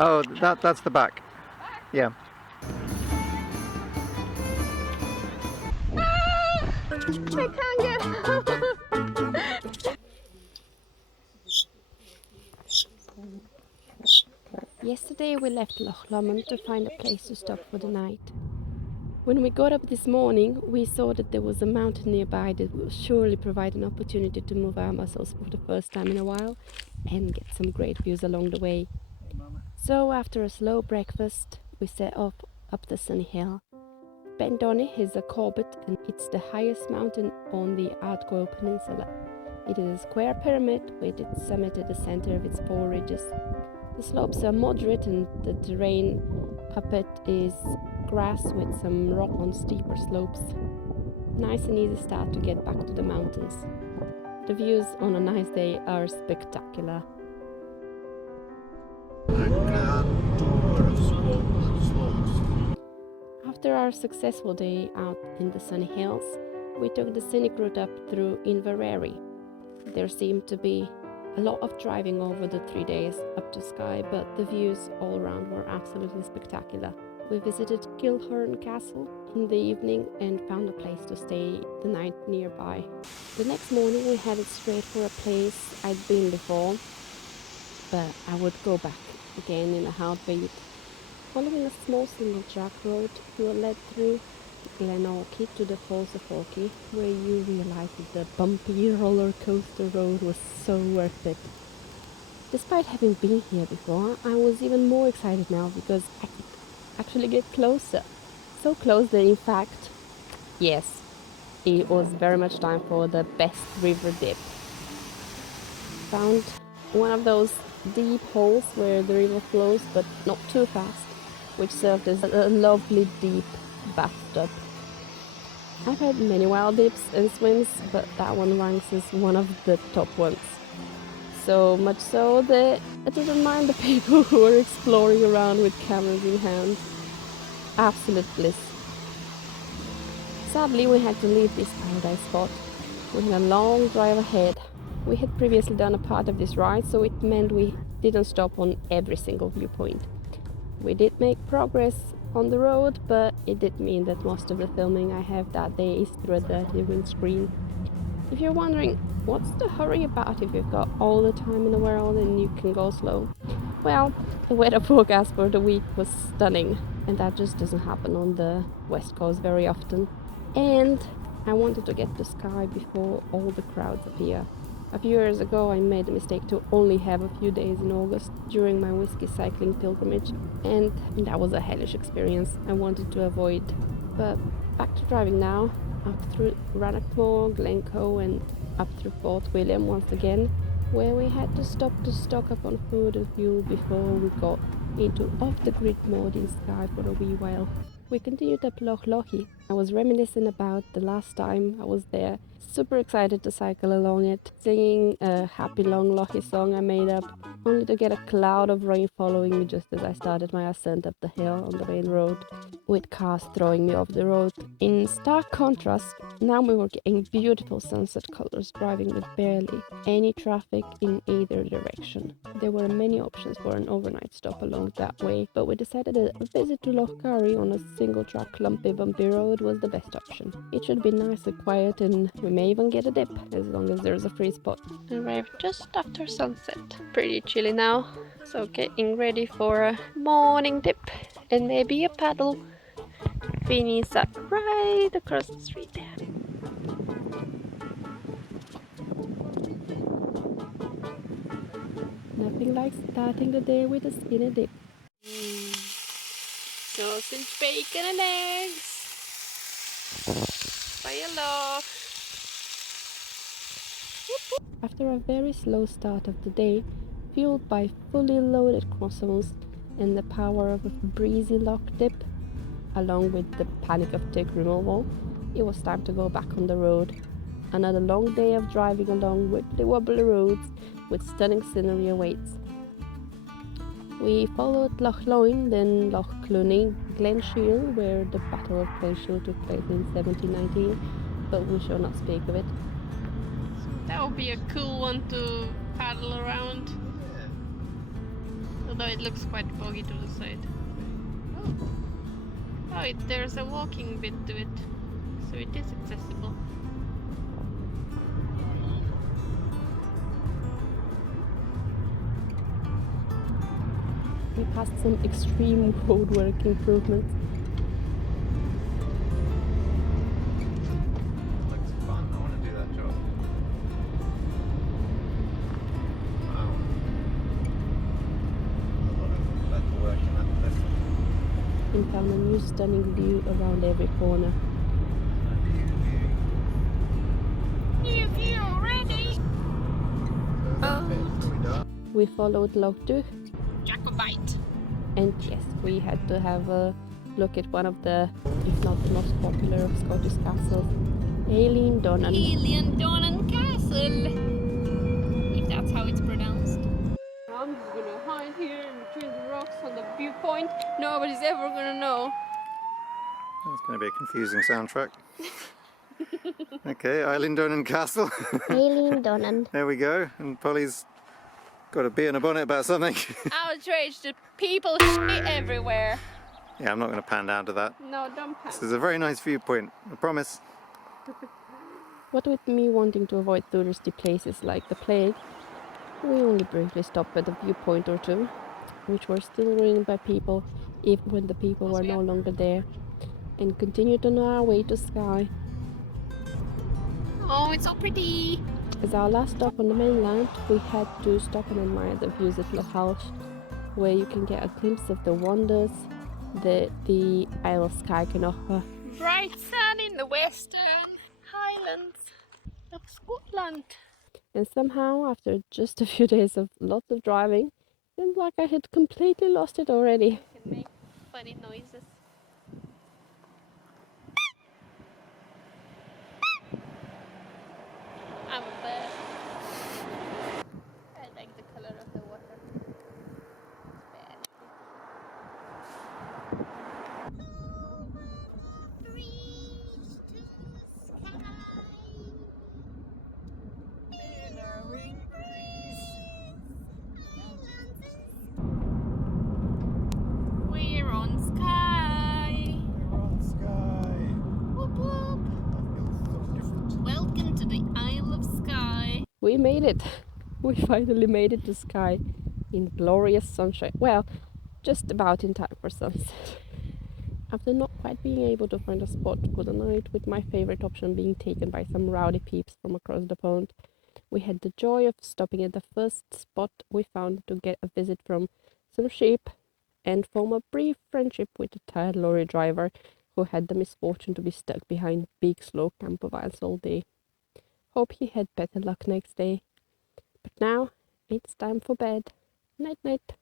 Oh, that's the back. Yeah. I can't get out. Yesterday we left Loch Lomond to find a place to stop for the night. When we got up this morning, we saw that there was a mountain nearby that will surely provide an opportunity to move our muscles for the first time in a while and get some great views along the way. So after a slow breakfast, we set off up the sunny hill. Ben Donny is a Corbett and it's the highest mountain on the Ardgoyle Peninsula. It is a square pyramid with its summit at the center of its four ridges. The slopes are moderate and the terrain up it is grass with some rock on steeper slopes. Nice and easy start to get back to the mountains. The views on a nice day are spectacular. After our successful day out in the sunny hills, we took the scenic route up through Inverary. There seemed to be a lot of driving over the 3 days up to Skye, but the views all around were absolutely spectacular. We visited Kilhorn Castle in the evening and found a place to stay the night nearby. The next morning we headed straight for a place I'd been before, but I would go back again in a heartbeat. Following a small single track road, we were led through Glen Orchy to the Falls of Orchy, where you realize that the bumpy roller coaster road was so worth it. Despite having been here before, I was even more excited now because I could actually get closer. So close that in fact, yes, it was very much time for the best river dip. Found one of those deep holes where the river flows but not too fast, which served as a lovely deep bathtub. I've had many wild dips and swims, but that one ranks as one of the top ones. So much so that I didn't mind the people who were exploring around with cameras in hand. Absolute bliss. Sadly, we had to leave this paradise spot. We had a long drive ahead. We had previously done a part of this ride, so it meant we didn't stop on every single viewpoint. We did make progress on the road, but it did mean that most of the filming I have that day is through a dirty windscreen. If you're wondering, what's the hurry about if you've got all the time in the world and you can go slow? Well, the weather forecast for the week was stunning, and that just doesn't happen on the west coast very often. And I wanted to get to Skye before all the crowds appear. A few years ago I made the mistake to only have a few days in August during my whiskey cycling pilgrimage, and that was a hellish experience I wanted to avoid. But back to driving now, up through Rannochmore, Glencoe and up through Fort William once again, where we had to stop to stock up on food and fuel before we got into off-the-grid mode in Skye for a wee while. We continued up Loch Lomond. I was reminiscing about the last time I was there. Super excited to cycle along it, singing a happy long Lochy song I made up, only to get a cloud of rain following me just as I started my ascent up the hill on the main road, with cars throwing me off the road. In stark contrast, now we were getting beautiful sunset colors, driving with barely any traffic in either direction. There were many options for an overnight stop along that way, but we decided that a visit to Loch Garry on a single track lumpy bumpy road was the best option. It should be nice and quiet, and we may even get a dip as long as there's a free spot. Arrived just after sunset. Pretty chilly now, so getting ready for a morning dip and maybe a paddle. Vinny's up right across the street there. Nothing like starting the day with a skinny dip. Sausage, bacon and eggs. Fire lock. After a very slow start of the day, fueled by fully loaded croissants and the power of a breezy loch dip, along with the panic of tick removal, it was time to go back on the road. Another long day of driving along wibbly wobbly roads with stunning scenery awaits. We followed Loch Lomond, then Loch Cluny, Glen Shiel, where the Battle of Glen Shiel took place in 1719, but we shall not speak of it. That would be a cool one to paddle around. A although it looks quite foggy to the side. Oh, there's a walking bit to it, so it is accessible. We passed some extreme roadwork improvements. Looks fun. I want to do that job. Wow. A lot of metal work in that place. And found a new stunning view around every corner. New view already! We followed Loch Jacobite. And yes, we had to have a look at one of the, if not the most popular of Scottish castles, Eilean Donan. Eilean Donan Castle, if that's how it's pronounced. I'm just gonna hide here in between the rocks on the viewpoint. Nobody's ever gonna know. That's going to be a confusing soundtrack. Okay, Eilean Donan Castle. Eilean Donan. There we go. And Polly's got a bee in a bonnet about something. Outrage, the people shit everywhere. Yeah, I'm not going to pan down to that. No, don't pan. This is a very nice viewpoint, I promise. What with me wanting to avoid touristy places like the plague, we only briefly stopped at a viewpoint or two, which were still ringed by people even when the people were no longer there, and continued on our way to Skye. Oh, it's so pretty! As our last stop on the mainland, we had to stop and admire the views at Loch Lomond, where you can get a glimpse of the wonders that the Isle of Skye can offer. Bright sun in the western highlands of Scotland. And somehow, after just a few days of lots of driving, it seemed like I had completely lost it already. You can make funny noises. I'm a bird. I like the color of the water. We're on Skye. We're on Skye. Whoop whoop. That feels so different. Welcome to the Isle of Skye. We made it. We finally made it to Skye in glorious sunshine. Well, just about in time for sunset. After not quite being able to find a spot for the night, with my favorite option being taken by some rowdy peeps from across the pond, we had the joy of stopping at the first spot we found to get a visit from some sheep and form a brief friendship with a tired lorry driver who had the misfortune to be stuck behind big slow camper vans all day. Hope he had better luck next day. But now it's time for bed. Night night.